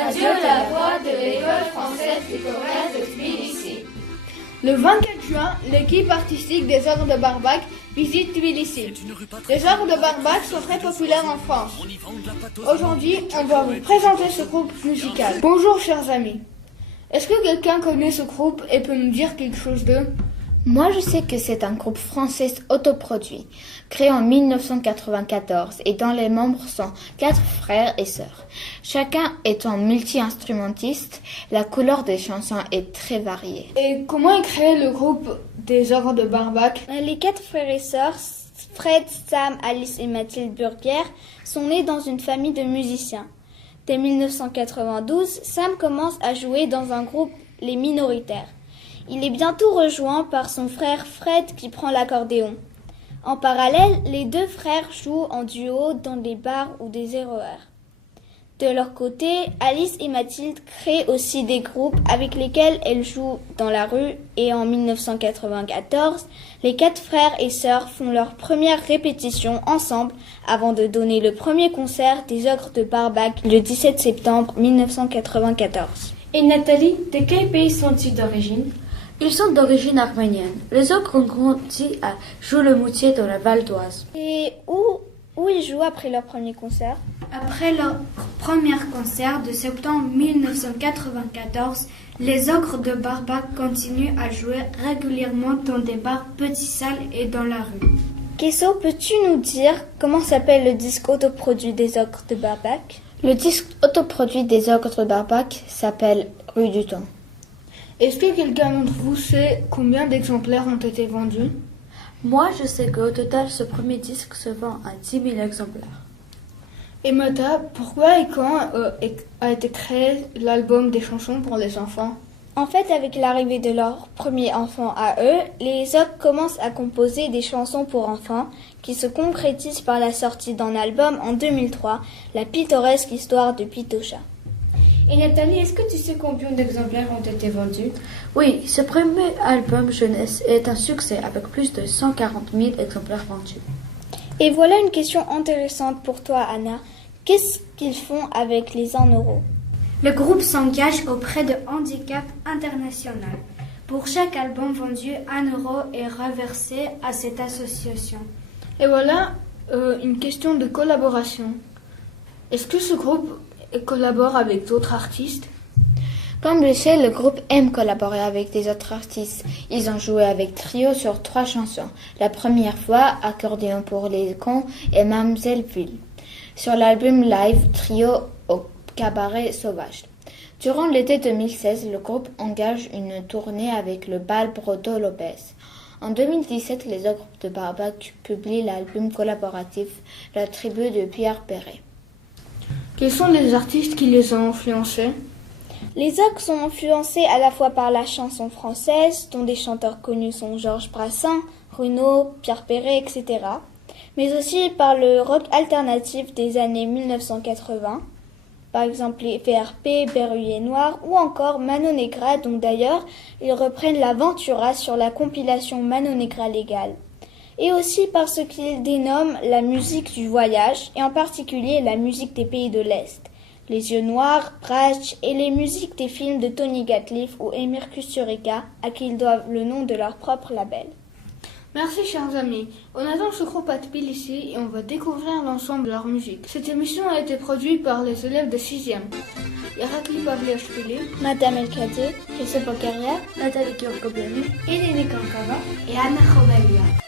Radio La Voix de l'École française du commerce de Tbilissi. Le 24 juin, l'équipe artistique des Ogres de Barbac visite Tbilissi. Les Ogres de Barbac sont très populaires en France. Aujourd'hui, on va vous présenter ce groupe musical. Bonjour chers amis. Est-ce que quelqu'un connaît ce groupe et peut nous dire quelque chose d'eux? Moi, je sais que c'est un groupe français autoproduit, créé en 1994 et dont les membres sont 4 frères et sœurs. Chacun étant multi-instrumentiste, la couleur des chansons est très variée. Et comment est créé le groupe des Ogres de Barbac? Les 4 frères et sœurs, Fred, Sam, Alice et Mathilde Burguer, sont nés dans une famille de musiciens. Dès 1992, Sam commence à jouer dans un groupe, Les Minoritaires. Il est bientôt rejoint par son frère Fred qui prend l'accordéon. En parallèle, les 2 frères jouent en duo dans des bars ou des RER. De leur côté, Alice et Mathilde créent aussi des groupes avec lesquels elles jouent dans la rue et en 1994, les 4 frères et sœurs font leur première répétition ensemble avant de donner le premier concert des Ogres de Barbac le 17 septembre 1994. Et Nathalie, de quel pays sont-ils d'origine? Ils sont d'origine arménienne. Les Ogres ont grandi à Joux-le-Moutier dans la Val d'Oise. Et où ils jouent après leur premier concert? Après leur premier concert de septembre 1994, les Ogres de Barbac continuent à jouer régulièrement dans des bars, petites salles et dans la rue. Kesso, peux-tu nous dire comment s'appelle le disque autoproduit des Ogres de Barbac? Le disque autoproduit des Ogres de Barbac s'appelle Rue du Temps. Est-ce que quelqu'un d'entre vous sait combien d'exemplaires ont été vendus? Moi, je sais qu'au total, ce premier disque se vend à 10 000 exemplaires. Et Mata, pourquoi et quand a été créé l'album des chansons pour les enfants? En fait, avec l'arrivée de leur premier enfant à eux, les Ogres commencent à composer des chansons pour enfants qui se concrétisent par la sortie d'un album en 2003, La pittoresque histoire de Pitocha. Et Nathalie, est-ce que tu sais combien d'exemplaires ont été vendus? Oui, ce premier album jeunesse est un succès avec plus de 140 000 exemplaires vendus. Et voilà une question intéressante pour toi, Anna. Qu'est-ce qu'ils font avec les 1 euro? Le groupe s'engage auprès de Handicap International. Pour chaque album vendu, 1 euro est reversé à cette association. Et voilà une question de collaboration. Est-ce que ce groupe collabore avec d'autres artistes? Comme je sais, le groupe aime collaborer avec des autres artistes. Ils ont joué avec Trio sur 3 chansons. La première fois, Accordéon pour les cons et Mamzelleville. Sur l'album live Trio au Cabaret Sauvage. Durant l'été 2016, le groupe engage une tournée avec le bal Brodo Lopez. En 2017, les Ogres de Barbac publient l'album collaboratif La tribu de Pierre Perret. Quels sont les artistes qui les ont influencés? Les Ogres sont influencés à la fois par la chanson française, dont des chanteurs connus sont Georges Brassens, Renaud, Pierre Perret, etc., mais aussi par le rock alternatif des années 1980, par exemple les VRP, Berruyer Noir ou encore Mano Negra, dont d'ailleurs ils reprennent la Ventura sur la compilation Mano Negra légale. Et aussi par ce qu'ils dénomment la musique du voyage, et en particulier la musique des pays de l'Est. Les Yeux Noirs, Brach et les musiques des films de Tony Gatliff ou Emir Kusturica, à qui ils doivent le nom de leur propre label. Merci chers amis. On attend ce groupe à Tbilissi et on va découvrir l'ensemble de leur musique. Cette émission a été produite par les élèves de 6e. Irakli Pavliashvili, Madame Elkadé, Joseph Bokaria, Nathalie Georgobiani Eleni Kankava et Anna Khovalia.